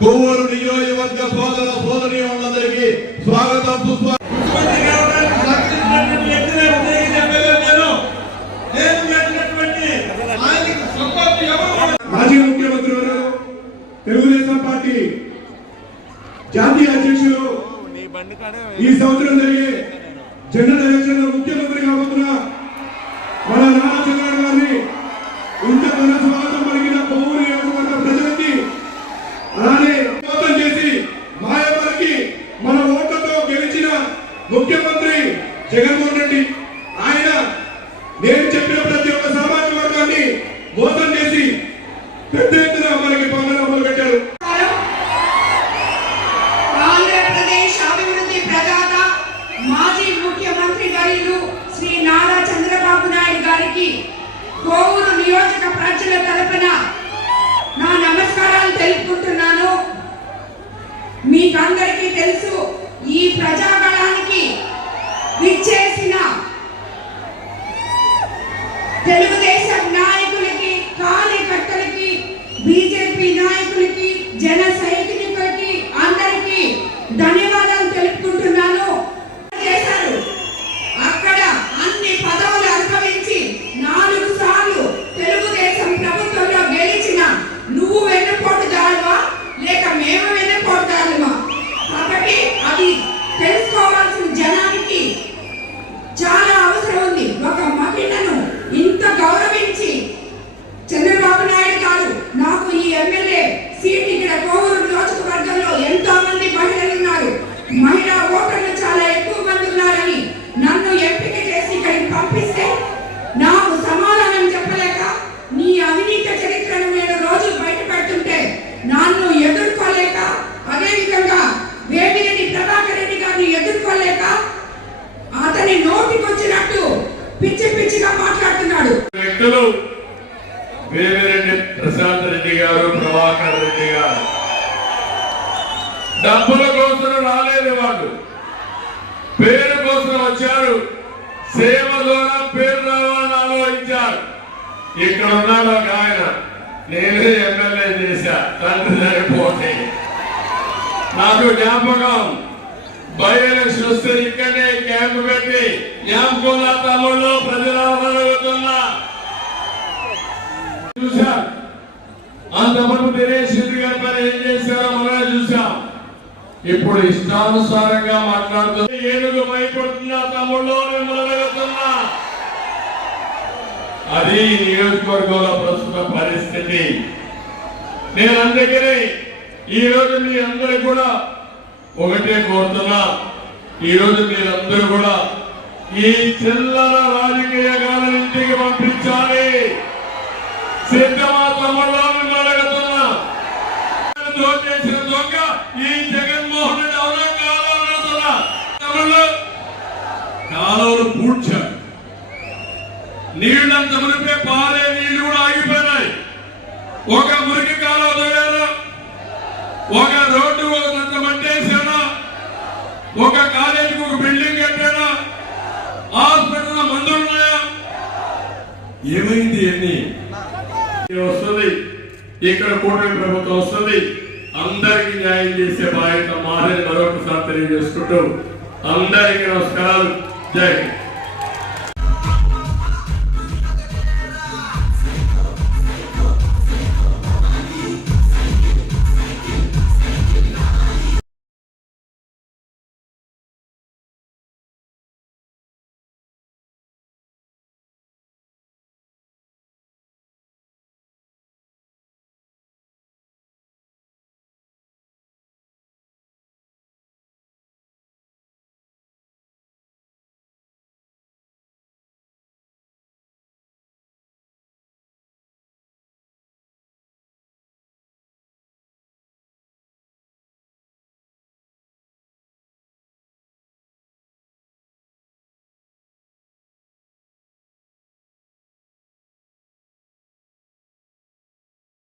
కొవ్వూరు నియోజకవర్గ సోదర సోదరీమణులందరికీ స్వాగతం సుస్వాగతం. మాజీ ముఖ్యమంత్రి వారు తెలుగుదేశం పార్టీ జాతీయ అధ్యక్షులు. ఈ సంవత్సరం జరిగే జనరల్ ఎలక్షన్లో ముఖ్యమంత్రి కాబోతున్న మన నారా చంద్రబాబు గారిని ఇంత ఘన స్వాగతం పలికిన కొవ్వూరు నియోజకవర్గ ప్రజలకి అలానే మోసం చేసి మాయపరికి మన ఓట్లతో గెలిచిన ముఖ్యమంత్రి జగన్మోహన్ రెడ్డి ఆయన నేను తెలుగుదేశం నాయకులకి కార్యకర్తలకి బీజేపీ నాయకులకి జన సైనికులకి అందరికీ ధన్యవాదాలు తెలుపుకుంటున్నాను. చేశారు. అక్కడ అన్ని పదవులు అనుభవించి నాలుగు సార్లు తెలుగుదేశం ప్రభుత్వంలో గెలిచిన నువ్వు వెన్నుపోటుదారువా లేక మేము వెన్నుపోటుదారువా కాబట్టి అది తెలుసుకోవాల్సిన జనానికి చాలా అవసరం ఉంది. ఒక మహిళను అతని నోటికొచ్చినట్టు పిచ్చి పిచ్చిగా మాట్లాడుతున్నాడు. వ్యక్తులు వేమిరెడ్డి ప్రశాంత్ రెడ్డి గారు ప్రభాకర్ రెడ్డి గారు. డబ్బుల కోసం రాలేదు వాళ్ళు. పేరు కోసం వచ్చారు. సేవ ద్వారా పేరు రావాలని ఆలోచించారు. ఇక్కడ ఉన్నాడు ఒక ఆయన. నేనే ఎమ్మెల్యే చేశా. తండ్రి సరిపోతే. నాకు జ్ఞాపకం బై ఎలక్షన్ వస్తే ఇక్కడే క్యాంప్ పెట్టి జ్ఞాపకం నా తమ్ముళ్ళు ప్రజలు అడుగుతున్నా చూశాం? అంతమంది దినేష్ రెడ్డి గారి పని ఏం చేశారో మనమే చూసాం ఇప్పుడు ఇష్టానుసారంగా మాట్లాడుతూ ఏనుగు భయపడుతున్నా తమ్ముళ్ళు మిమ్మల్ని అది నియోజకవర్గంలో ప్రస్తుత పరిస్థితి. నేను అందుకని ఈ రోజు మీ అందరికి కూడా ఒకటే కోరుతున్నా. ఈ రోజు మీరందరూ కూడా ఈ చిల్లర రాజకీయ గాల ఇంటికి పంపించాలి. సిద్ధమా తమ్ముళ్ళు అడుగుతున్నా. దోచేసిన దొంగ ఈ జగన్మోహన్ రెడ్డి అవునా కాదో అడుగుతున్నా. తమ్ముళ్ళు కాలువలు పూడ్చారు. నీళ్ళంత మునిపే పారే నీళ్ళు కూడా ఆగిపోయినాయి. ఒక ఏమైంది అని వస్తుంది? ఇక్కడ కూటమి ప్రభుత్వం వస్తుంది. అందరికి న్యాయం చేసే బాధ్యత మారని మరొకసారి తెలియజేసుకుంటూ అందరికీ నమస్కారాలు. జై హింద్.